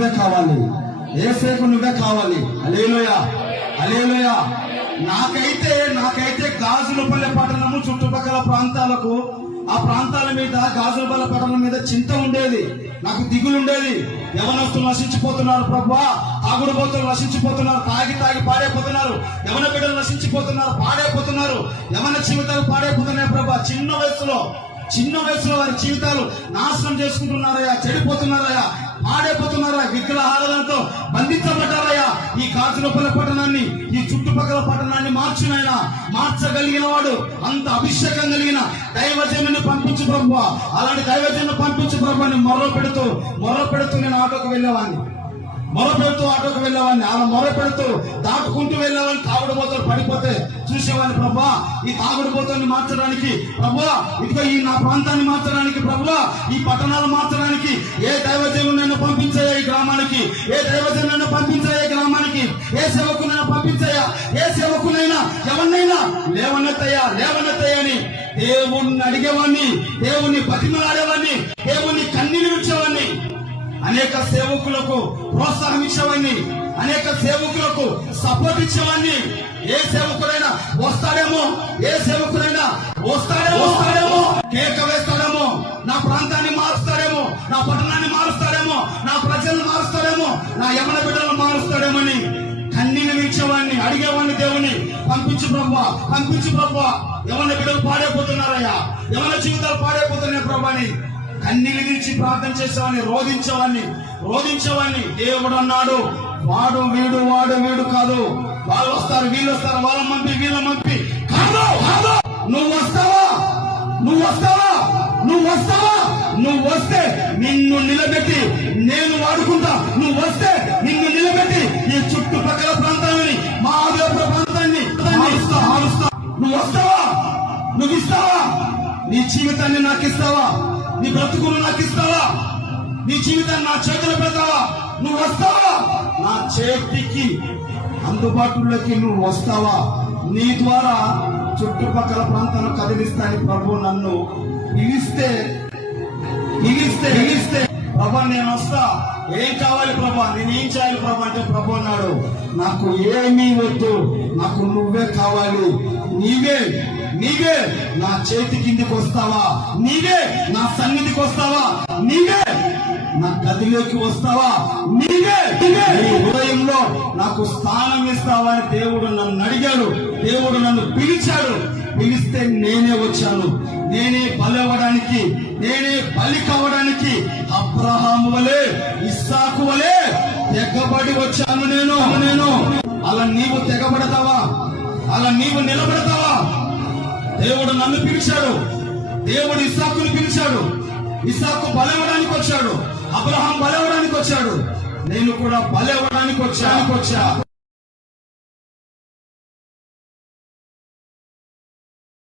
నువ్వే కావాలి, యేసేకు నువ్వే కావాలి. హల్లెలూయా, హల్లెలూయా. నాకైతే గాజులపల్లె పట్టణము చుట్టుపక్కల ప్రాంతాలకు, ఆ ప్రాంతాల మీద గాజులపల్లె పట్టణం మీద చింత ఉండేది, నాకు దిగులుండేది. యవనస్తులు నశించిపోతున్నారు ప్రభువా, తాగుడుబోతులు నశించిపోతున్నారు, తాగి పాడైపోతున్నారు, యవన బిడ్డలు నశించిపోతున్నారు, పాడైపోతున్నారు, యవన జీవితాలు పాడైపోతున్నాయి ప్రభా. చిన్న వయసులో వారి జీవితాలు నాశనం చేసుకుంటున్నారయ్యా, చెడిపోతున్నారయ్యా, పాడైపోతున్నారా, విగ్రహాలతో బంధించబడ్డారయ్యా. ఈ గాజులపల్లె పట్టణాన్ని, ఈ చుట్టుపక్కల పట్టణాన్ని మార్చగలిగిన వాడు, అంత అభిషేకం కలిగిన దైవజనుని పంపించు ప్రభువా, అలాంటి దైవజనుని పంపించు ప్రభు అని మొర్ర పెడుతూ నేను ఆటోకు వెళ్ళేవాడిని, అలా మొరపెడుతూ దాటుకుంటూ వెళ్ళేవాడిని. తాగుడుబోతులు పడిపోతే చూసేవాడిని ప్రభా. ఈ తాగుడుబోతుల్ని మార్చడానికి ప్రభువా, ఇదిగో ఈ నా ప్రాంతాన్ని మార్చడానికి ప్రభువా, ఈ పట్టణాలు మార్చడానికి ఏ దైవజనులు నన్ను పంపించాయా ఈ గ్రామానికి, ఏ దైవజనులు నన్ను పంపించాయా ఈ గ్రామానికి, ఏ సేవకునైనా పంపించాయా, ఏ సేవకునైనా ఎవరినైనా లేవనెత్తయ్యా అని దేవుణ్ణి అడిగేవాడిని, దేవుణ్ణి బతిమలాడేవాడిని, దేవుణ్ణి కన్నీరు విడిచేవాడిని. అనేక సేవకులకు ప్రోత్సాహం ఇచ్చేవాడిని, అనేక సేవకులకు సపోర్ట్ ఇచ్చేవాడిని. ఏ సేవకుడైనా వస్తాడేమో కేక వేస్తాడేమో, నా ప్రాంతాన్ని మారుస్తాడేమో, నా పట్టణాన్ని మారుస్తాడేమో, నా ప్రజలను మారుస్తాడేమో, నా యవన బిడ్డలను మారుస్తాడేమని కన్నీళ్ళు వీక్షవాడిని, అడిగేవాడిని. దేవుని పంపించు ప్రభా, యవన బిడ్డలు పాడైపోతున్నారయ్యా, యవన జీవితాలు పాడైపోతున్నాయి ప్రభాని కన్నీళ్ళు విడిచి ప్రార్థన చేసేవాడిని, రోధించేవాడిని. దేవుడు అన్నాడు, వాడు వీడు కాదు, వాళ్ళు వస్తారు, వీళ్ళు వస్తారు, వాళ్ళ మంపి వీళ్ళ మంపి కాదు. నువ్వు వస్తే నిన్ను నిలబెట్టి నేను వాడుకుంటా. నువ్వు వస్తే నిన్ను నిలబెట్టి ఈ చుట్టుపక్కల ప్రాంతాలని, మా ఆదిలాబాద్ ప్రాంతాన్ని మారుస్తా. నువ్వు వస్తావా? నువ్వు ఇస్తావా? నీ జీవితాన్ని నాకు ఇస్తావా? నీ బ్రతుకులు నాకు ఇస్తావా? నీ జీవితాన్ని నా చేతులు పెడతావా? నువ్వు వస్తావా? నా చేతికి అందుబాటులోకి నువ్వు వస్తావా? నీ ద్వారా చుట్టుపక్కల ప్రాంతాలను కదిలిస్తాని ప్రభు నన్ను పిలిస్తే ప్రభా నేను వస్తా. ఏం కావాలి ప్రభా, నేనేం చేయాలి ప్రభా అంటే ప్రభు అన్నాడు, నాకు ఏమీ వద్దు, నాకు నువ్వే కావాలి. నీవే నా చేతి కిందికి వస్తావా? నీవే నా సన్నిధికి వస్తావా? నీవే నా గదిలోకి వస్తావా? నీవే నీ హృదయంలో నాకు స్థానం ఇస్తావా అని దేవుడు నన్ను అడిగాడు. దేవుడు నన్ను పిలిస్తే నేనే వచ్చాను. నేనే బలవడానికి, నేనే బలి కావడానికి అబ్రహాము వలె, ఇస్సాకు వలె తెగబడి వచ్చాను నేను. అలా నీవు తెగబడతావా? అలా నీవు నిలబడతావా? దేవుడు నన్ను పిలిచాడు, దేవుడు ఇస్సాకుని పిలిచాడు. ఇస్సాకు బలవడానికి వచ్చాడు, అబ్రహాం బలవడానికి వచ్చాడు, నేను కూడా బలవడానికి వచ్చా.